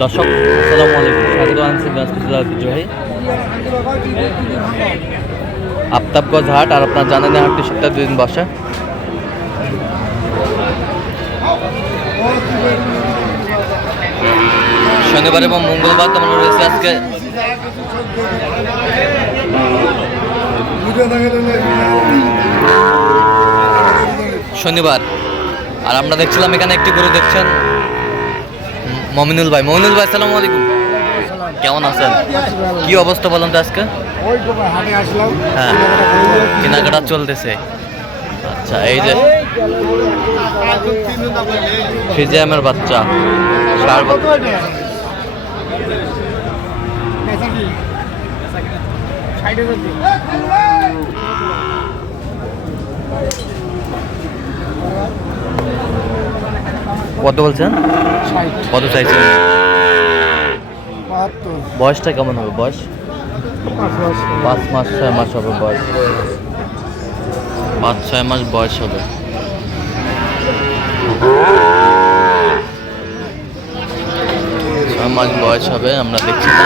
দর্শক স্বাগত আনছি ঐতিহ্যবাহী আফতাবগঞ্জ হাট, আর আপনার জানেন হাটটি সপ্তাহে দুই দিন বসে। শনিবার এবং মঙ্গলবার তোমার রয়েছে আজকে। শনিবার। আর আমরা দেখছিলাম এখানে একটি গরু দেখছেন মমিনুল ভাই মমিনুল ভাই, আসসালামু আলাইকুম। কেমন আছেন? কি অবস্থা বলুন তো আজকে? হ্যাঁ কেনাকাটা চলতেছে। আচ্ছা এই যে ফিজিয়ামের বাচ্চা ষাঁড় কত বলছেন? কত চাইছেন? বয়সটা কেমন হবে? বয়স? পাঁচ মাস ছয় মাস হবে বয়স। পাঁচ ছয় মাস বয়স হবে। ছয় মাস বয়স হবে আমরা দেখছি না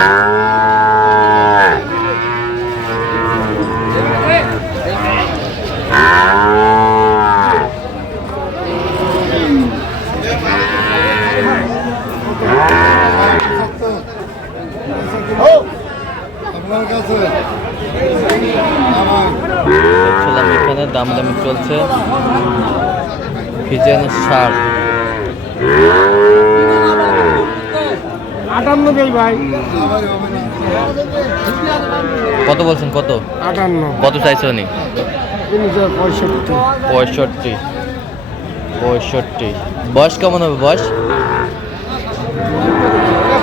আপনার কাছে আমার দেখছিলাম এখানে দাম দামি চলছে। ফিজিয়ানের সার। ভাই। কত বলছেন? কত? আটান্ন। কত চাইছে উনি? পঁয়ষট্টি। পঁয়ষট্টি। পঁয়ষট্টি। বয়স কেমন হবে বয়স?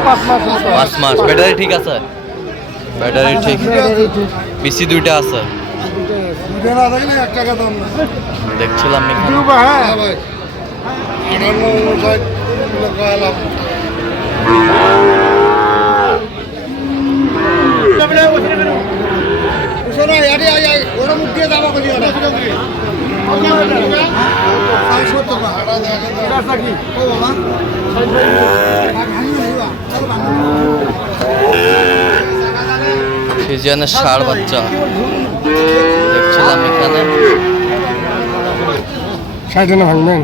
পাঁচ মাস মতো। পাঁচ মাস। ব্যাটারি ঠিক আছে? ব্যাটারি ঠিক। ব্যাটারি ঠিক। পিসি দুইটা আছে। দুধে না থাকলে এক টাকা দাম না। দেখছিলাম এখানে। দুবা হ্যাঁ ভাই আটান্ন উনষাট এগুলো কয়ালাম ওরা মুখ দিয়ে দাবা করি ওরা ফিজিয়ানের ষাড় বাচ্চা। দেখছিলাম এখানে। ষাট না ভাঙবেন?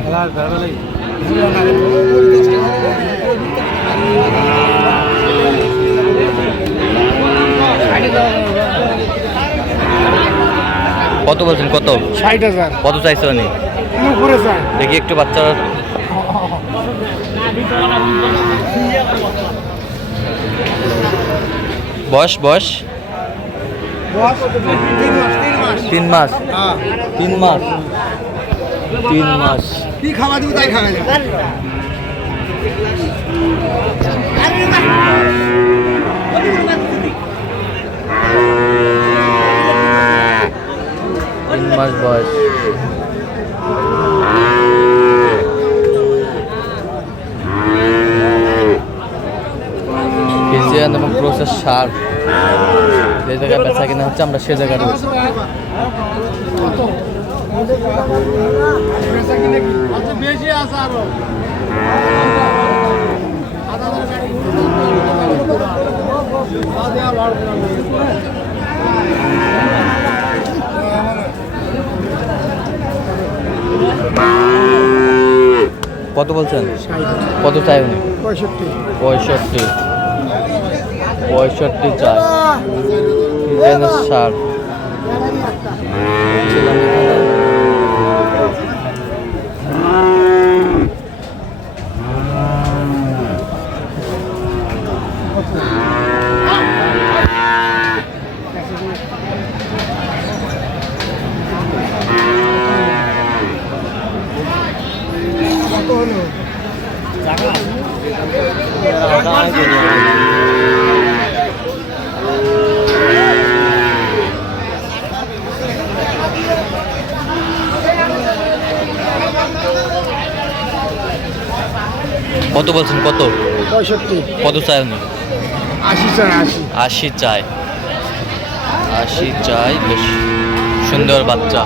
কত বলছেন? কত? ষাট হাজার। কত চাইছে উনি? দেখি একটু বাচ্চা বয়স বয়স? তিন মাস তিন মাস। তিন মাস। কি খাওয়া দিব তাই খাওয়া যাবে তিন মাস বয়স। ফিজিয়ান এবং প্রসেস সার। যে জায়গায় বেচা কিনা হচ্ছে, আমরা সে জায়গায় রয়েছি। কত বলছেন? কত চাই উনি? পঁয়ষট্টি। পঁয়ষট্টি। পঁয়ষট্টি চাই। ফিজিয়ানের সার ছিলাম এখানে। কত হলো কত বলছেন কত? পঁয়ষট্টি। কত চাই উনি আশি চাই আশি। আশি চাই। আশি চাই বেশ সুন্দর বাচ্চা।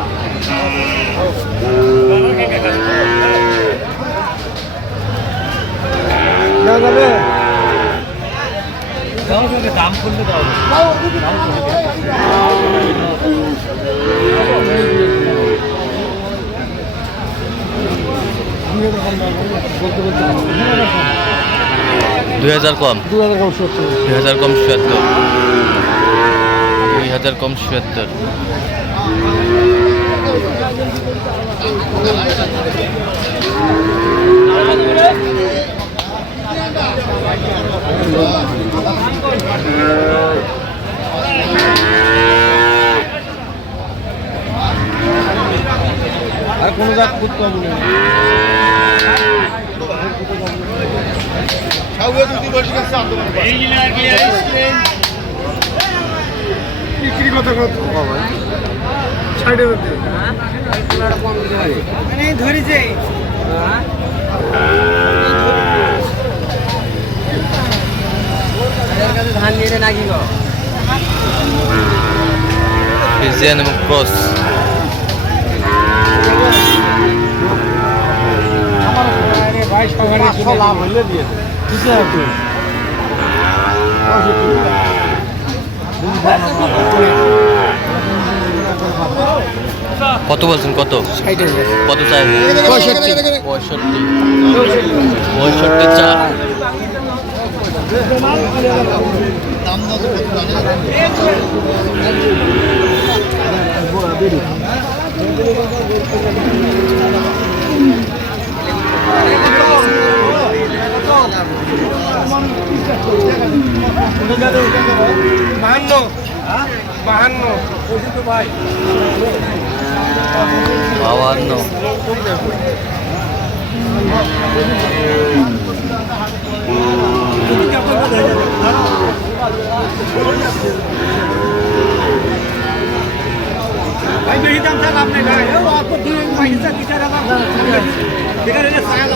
দুই হাজার কম? কম দুই কম আর কোনো জাত খুব কম নেই বিক্রি কত কত ভাই সাইডের মধ্যে ফিজিয়ান এবং ক্রস পাঁচশো লাভ হলে দিয়ে কিসে আছে? কত বলছেন কত? কত চাই? পঁয়ষট্টি। পঁয়ষট্টি। পঁয়ষট্টি চা বাহান্ন। বাহান্ন। ভাই বাবান্ন ভাই বেশি দাম থাক আপনি ভাই ও অত দূরে পয়সা কিসের আমার আছে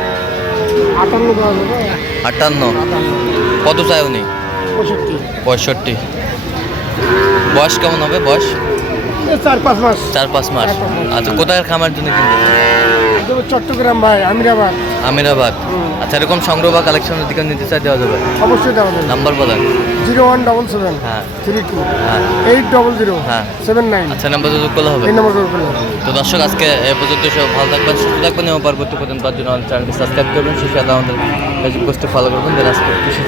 আটান্ন কত চায় উনি? পঁয়ষট্টি। পঁয়ষট্টি। বয়স কেমন হবে? বয়স? চার পাঁচ মাস। চার পাঁচ মাস। আচ্ছা কোথায় খামার জন্য কিনতে চট্টগ্রাম ভাই আমিরাবাদ। আমিরাবাদ। আচ্ছা এরকম সংগ্রহ বা কালেকশনের দিকে নিতে চাই দেওয়া যাবে? অবশ্যই দেওয়া যাবে। নাম্বার বলেন। Zero one double seven three two eight double zero. Seven nine আচ্ছা নাম্বার করলে হবে। এই নাম্বার করে করলে তো দর্শক আজকে এ পর্যন্ত সব ভালো থাকবেন সুস্থ থাকবেন এবং পরবর্তী পর্যন্ত তার জন্য চ্যানেলটি সাবস্ক্রাইব করবেন। সাথে আমাদের ফেসবুক পোস্টে ফলো করবেন। দেন আজকে কৃষি